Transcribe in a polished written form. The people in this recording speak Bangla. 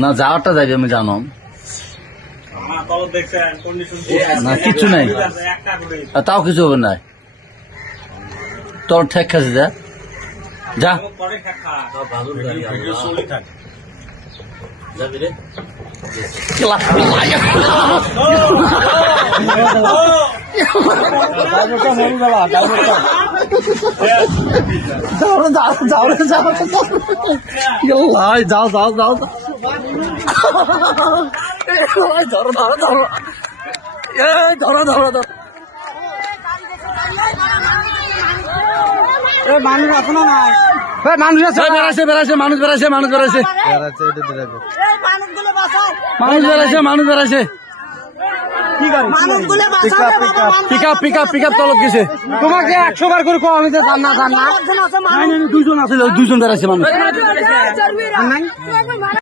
না যাওয়ারটা যাইবে আমি জানো না কিচ্ছু নাই তাও কিছু হবে না তোর ঠেক খাসি যা যা যাও যাও যাও ধরো ধরো ধরো ধরো ধরো ধরো মানুষ আছে না নাই মানুষ আছে বেড়াইছে বেড়াইছে মানুষ বেড়াইছে মানুষ বেড়াইছে মানুষ বেড়াইছে মানুষ বেড়াইছে পিক আপ তলব গেছে তোমাকে 100 বার করে কো আমি তো জান না 2 জন আছে 2 জন বেড়াইছে মানুষ